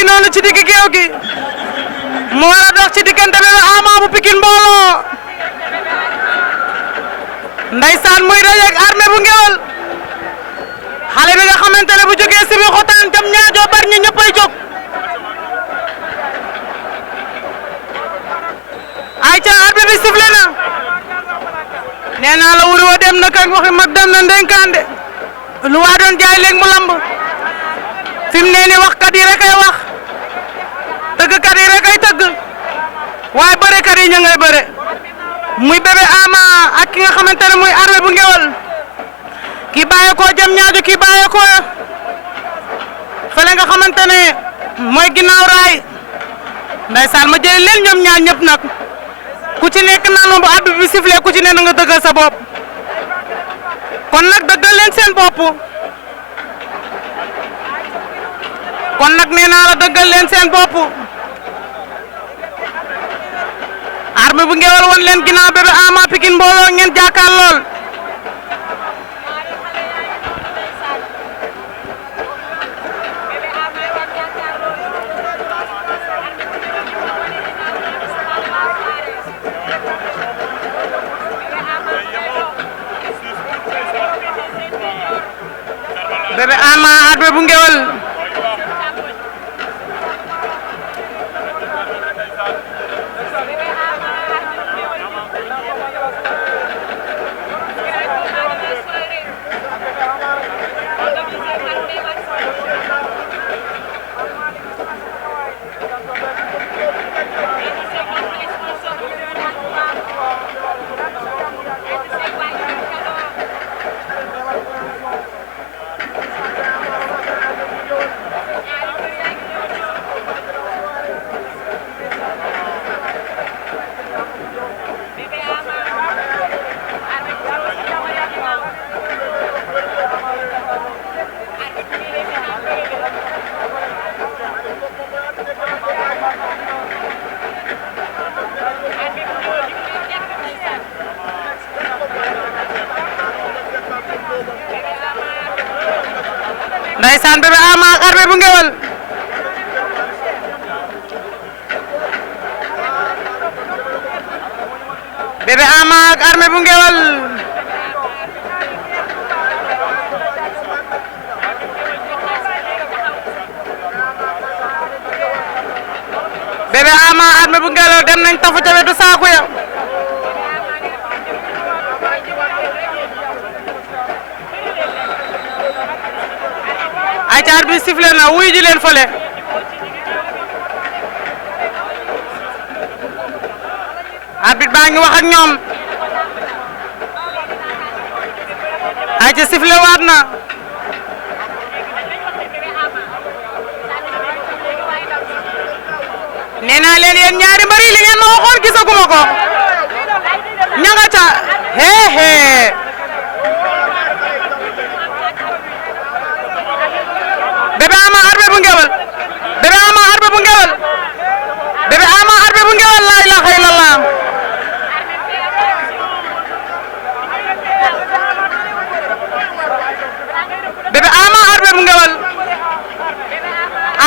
ngi noonu ci digg géew gi mu war a dox ci diggante Bébé Ama bu Pikine mbooloo ndeysaan muy dajeeg Armé bu Ngéwél xale bi nga xamante ne bu jógee si bi xotaan jam ñaajo bar ñi ñëppay jóg ay ca arbitre bi sifflé na nee naa la wuri wa dem na kak waxi mag dem na ndenkaan de lu waa doon jaay léegi mu lamb fi mu nee ni waxkat yi rek ay wax tëggkat yi rek ay tëgg waaye bërekat yi ñu ngay bëre muy Bébé Ama ak ki nga xamante ne muy Armé bu Ngéwél kii bàyyeekoo jam ñaajo kii bàyyeekoo fële nga xamante ne mooy ginnaaw raay ndeysaan ma jëli leen ñoom ñaar ñëpp nag ku ci nekk naan bu arbitre bi sifflé ku ci ne na nga dëggal sa bopp kon nag dëggal leen seen bopp kon nag nee naa la dëggal leen seen bopp Armé bu Ngéwél won leen ginnaaw Bébé Ama Pikine mbooloo ngeen jàkkaar lool Bébé Ama Armé bu Ngéwél ndeysaan Bébé Ama ak Armé bu Ngéwél Bébé Ama ak Armé bu Ngéwél Bébé Ama Armé bu Ngéwél dem nañ tafu ca wetu saaku ya ay ca arbitre bi sifflé na wuy ji leen fële arbitre baa ngi wax ak ñoom ay ca sifflé waat na nee naa leen yéen ñaari mbër yi li ngeen ma waxoon gisaguma ko ña nga ca hee Bébé Ama Armé bu Ngéwél Bébé Ama Armé bu Ngéwél Bébé Ama Armé bu Ngéwél la ilaha illallah Bébé Ama Armé bu Ngéwél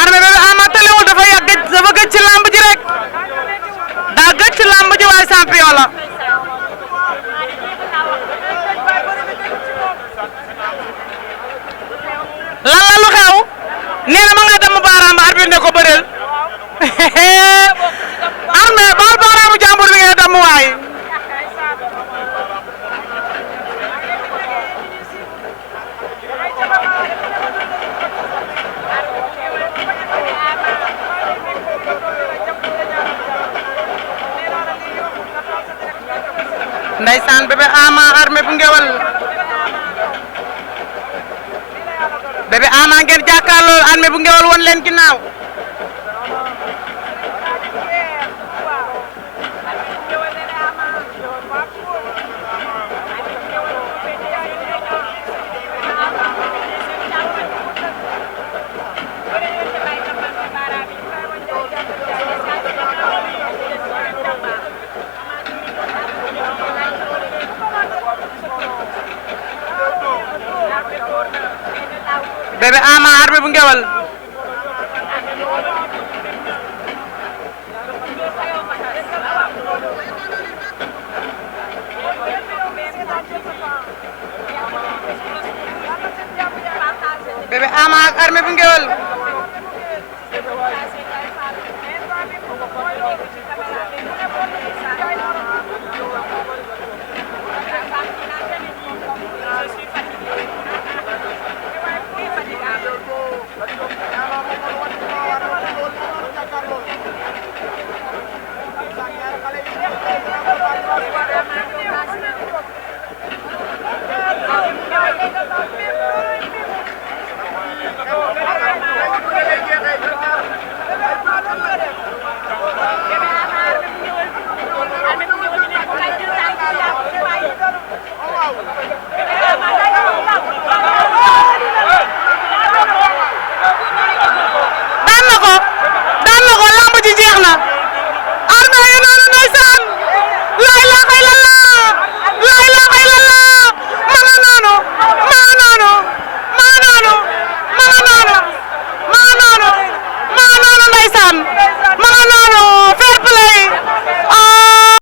Armé Bébé Ama talewul dafa yàgg dafa gëj ci lamb ji rek daa gëj ci lamb ji waaye champion la lan la lu xew nee na ma nga dem baaraam ba arbitre ne ko bëreel Armé baal baaraamu jàmbur bi ngay dem waay ndeysaan Bébé Ama Armé bu Ngéwél Bébé Ama ngeen jàkkaarloo Armé bu Ngéwél won leen ginnaaw Bébé Ama Armé bu Ngéwél Bébé Ama ak Armée bu Ngéwél